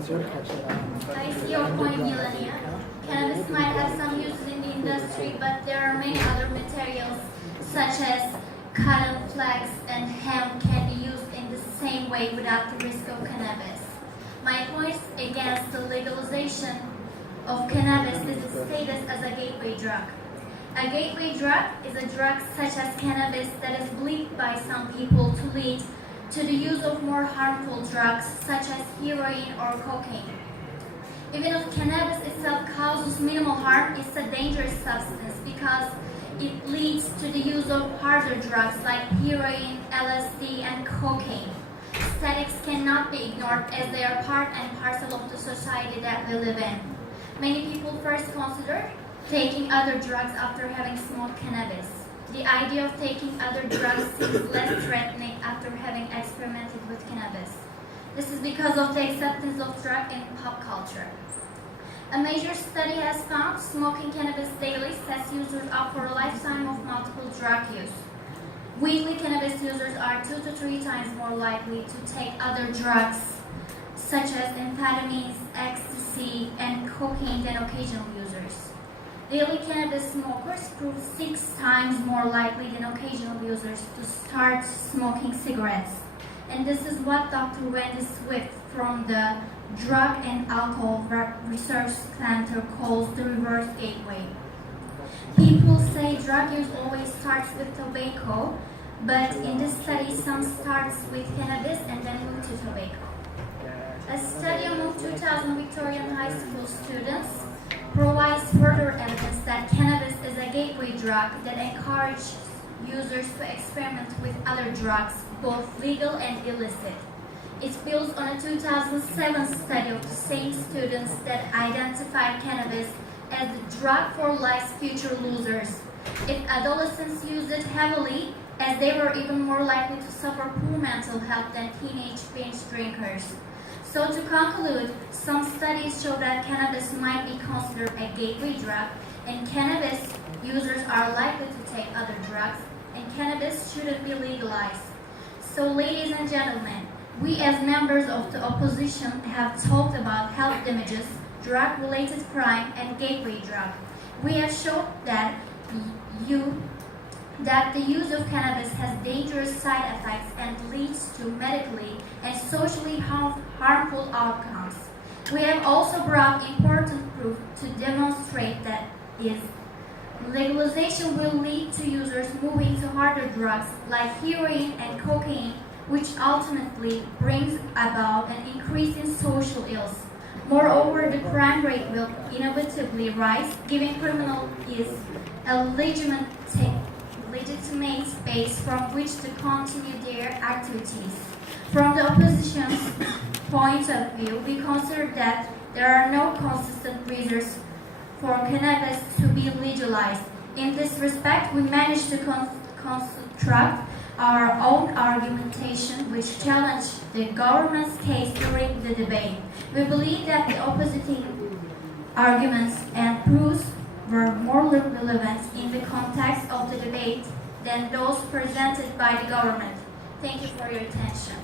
I see your point, Melania. Cannabis might have some uses in the industry, but there are many other materials such as cotton, flax, and hemp can be used in the same way without the risk of cannabis. My point against the legalization of cannabis is its status as a gateway drug. A gateway drug is a drug such as cannabis that is believed by some people to lead to the use of more harmful drugs such as heroin or cocaine. Even if cannabis itself causes minimal harm, it's a dangerous substance because it leads to the use of harder drugs like heroin, LSD, and cocaine. Statics cannot be ignored as they are part and parcel of the society that we live in. Many people first consider taking other drugs after having smoked cannabis. The idea of taking other drugs seems less threatening after having experimented with cannabis. This is because of the acceptance of drug in pop culture. A major study has found smoking cannabis daily sets users up for a lifetime of multiple drug use. Weekly cannabis users are 2 to 3 times more likely to take other drugs such as amphetamines, ecstasy, and cocaine than occasional users. Daily cannabis smokers prove 6 times more likely than occasional users to start smoking cigarettes. And this is what Dr. Wendy Swift from the Drug and Alcohol Research Center calls the reverse gateway. People say drug use always starts with tobacco, but in this study some starts with cannabis and then move to tobacco. A study among 2,000 Victorian high school students provides further evidence that cannabis is a gateway drug that encourages users to experiment with other drugs, both legal and illicit. It builds on a 2007 study of the same students that identified cannabis as the drug for life's future losers. If adolescents used it heavily, as they were even more likely to suffer poor mental health than teenage binge drinkers. So to conclude, some studies show that cannabis might be considered a gateway drug, and cannabis users are likely to take other drugs, and cannabis shouldn't be legalized. So ladies and gentlemen, we as members of the opposition have talked about health damages, drug-related crime, and gateway drug. We have shown that the use of cannabis has dangerous side effects and leads to medically and socially harmful outcomes. We have also brought important proof to demonstrate that legalization will lead to users moving to harder drugs like heroin and cocaine, which ultimately brings about an increase in social ills. Moreover, the crime rate will inevitably rise, giving criminals a legitimate base from which to continue their activities. From the opposition's point of view, we consider that there are no consistent reasons for cannabis to be legalized. In this respect, we managed to construct our own argumentation which challenged the government's case during the debate. We believe that the opposing arguments and proofs were more relevant in the context of the debate than those presented by the government. Thank you for your attention.